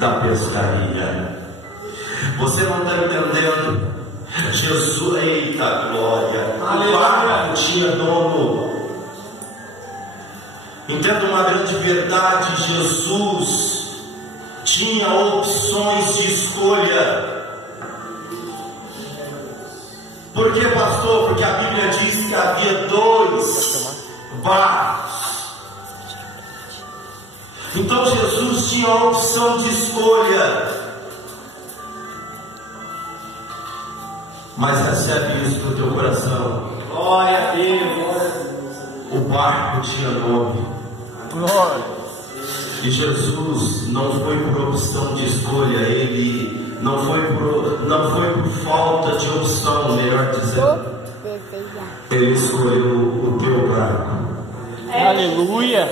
Da pescaria. Você não está entendendo? Jesus, eita glória, o barco tinha dono. Entenda uma grande verdade: Jesus tinha opções de escolha. Por que, pastor? Porque a Bíblia diz que havia 2 barcos. Então Jesus tinha a opção de escolha. Mas recebe isso no teu coração. Glória a Deus. O barco tinha nome. Glória. E Jesus não foi por opção de escolha. Ele não foi por falta de opção, melhor dizendo. Ele escolheu o teu barco. Aleluia.